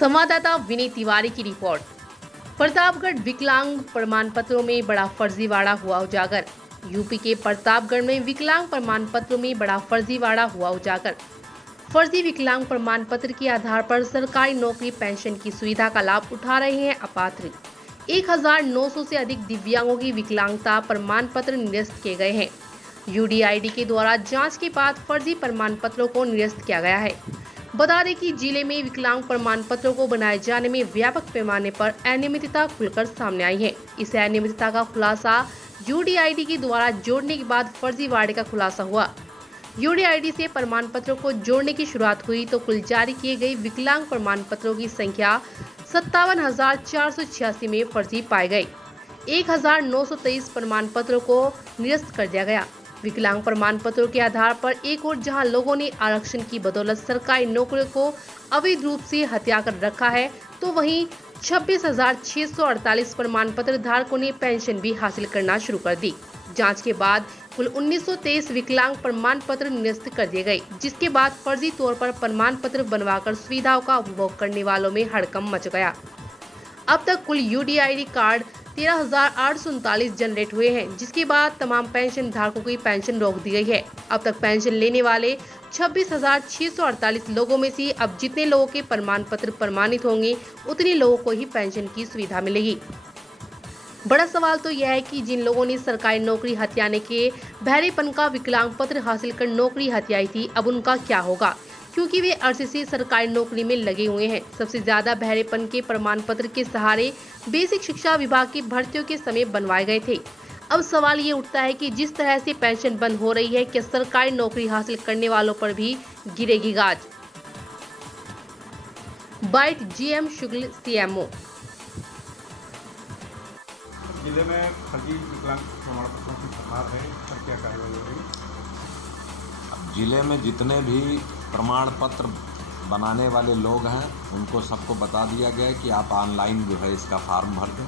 संवाददाता विनय तिवारी की रिपोर्ट। प्रतापगढ़ विकलांग प्रमाण पत्रों में बड़ा फर्जीवाड़ा हुआ उजागर। यूपी के प्रतापगढ़ में विकलांग प्रमाण पत्रों में बड़ा फर्जीवाड़ा हुआ उजागर। फर्जी विकलांग प्रमाण पत्र के आधार पर सरकारी नौकरी पेंशन की सुविधा का लाभ उठा रहे हैं अपात्र। 1900 से अधिक दिव्यांगों की विकलांगता प्रमाण पत्र निरस्त किए गए हैं। यूडीआईडी के द्वारा जांच के बाद फर्जी प्रमाण पत्रों को निरस्त किया गया है। बता दें कि जिले में विकलांग प्रमाण पत्रों को बनाए जाने में व्यापक पैमाने पर अनियमितता खुलकर सामने आई है। इस अनियमितता का खुलासा यूडीआईडी के द्वारा जोड़ने के बाद फर्जीवाड़े का खुलासा हुआ। यूडीआईडी से प्रमाण पत्रों को जोड़ने की शुरुआत हुई तो कुल जारी किए गए विकलांग प्रमाण पत्रों की संख्या 57,486 में फर्जी पाए गए। 1,923 प्रमाण पत्रों को निरस्त कर दिया गया। विकलांग प्रमाण पत्रों के आधार पर एक और जहां लोगों ने आरक्षण की बदौलत सरकारी नौकरियों को अवैध रूप से हत्या कर रखा है, तो वहीं 26,648 प्रमाण पत्र धारकों ने पेंशन भी हासिल करना शुरू कर दी। जांच के बाद कुल 1923 विकलांग प्रमाण पत्र निरस्त कर दिए गए, जिसके बाद फर्जी तौर पर प्रमाण पत्र बनवाकर सुविधाओं का उपभोग करने वालों में हड़कंप मच गया। अब तक कुल यूडीआईडी कार्ड 13,839 जनरेट हुए हैं, जिसके बाद तमाम पेंशन धारकों की पेंशन रोक दी गई है। अब तक पेंशन लेने वाले 26,648 लोगों में से अब जितने लोगों के प्रमाण पत्र प्रमाणित होंगे, उतने लोगों को ही पेंशन की सुविधा मिलेगी। बड़ा सवाल तो यह है कि जिन लोगों ने सरकारी नौकरी हथियाने के बहरेपन का विकलांग पत्र हासिल कर नौकरी हथियाई थी, अब उनका क्या होगा, क्योंकि वे अरसे से सरकारी नौकरी में लगे हुए हैं। सबसे ज्यादा बहरेपन के प्रमाण पत्र के सहारे बेसिक शिक्षा विभाग की भर्तियों के समय बनवाए गए थे। अब सवाल ये उठता है कि जिस तरह से पेंशन बंद हो रही है, क्या सरकारी नौकरी हासिल करने वालों पर भी गिरेगी गाज। बाइट जीएम शुक्ल सीएमओ। जिले में फर्जी विकलांग प्रमाण पत्रों की फरमार है, पर क्या कार्रवाई हो रही है? अब जिले में जितने भी प्रमाण पत्र बनाने वाले लोग हैं, उनको सबको बता दिया गया है कि आप ऑनलाइन जो है इसका फार्म भर दें।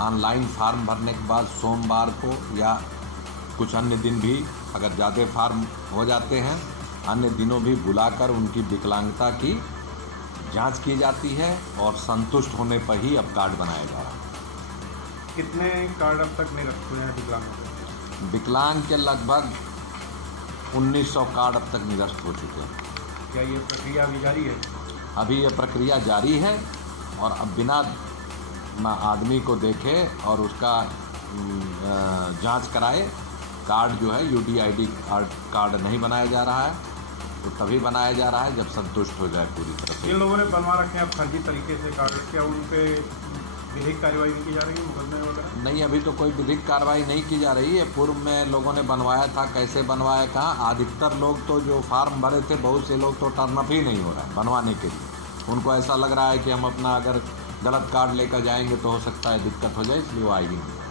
ऑनलाइन फार्म भरने के बाद सोमवार को या कुछ अन्य दिन भी अगर ज़्यादा फार्म हो जाते हैं, अन्य दिनों भी बुलाकर उनकी विकलांगता की जांच की जाती है और संतुष्ट होने पर ही अब कार्ड बनाया जा रहा है। कितने कार्ड अब तक निरस्त हुए हैं विकलांगों के? विकलांग के लगभग 1900 कार्ड अब तक निरस्त हो चुके हैं। क्या ये प्रक्रिया अभी जारी है? अभी ये प्रक्रिया जारी है और अब बिना आदमी को देखे और उसका जांच कराए कार्ड जो है यूडीआईडी कार्ड नहीं बनाया जा रहा है, तो तभी बनाया जा रहा है जब संतुष्ट हो जाए पूरी तरह से। जिन लोगों ने बनवा रखे हैं फर्जी तरीके से कार्ड, क्या उन पे विधिक कार्रवाई नहीं की जा रही है, मुकदमे वगैरह? नहीं, अभी तो कोई विधिक कार्रवाई नहीं की जा रही है। पूर्व में लोगों ने बनवाया था, कैसे बनवाया, कहाँ अधिकतर लोग तो जो फार्म भरे थे, बहुत से लोग तो टर्नअप ही नहीं हो रहा है बनवाने के लिए। उनको ऐसा लग रहा है कि हम अपना अगर गलत कार्ड लेकर जाएंगे तो हो सकता है दिक्कत हो जाए, इसलिए वो आएगी नहीं।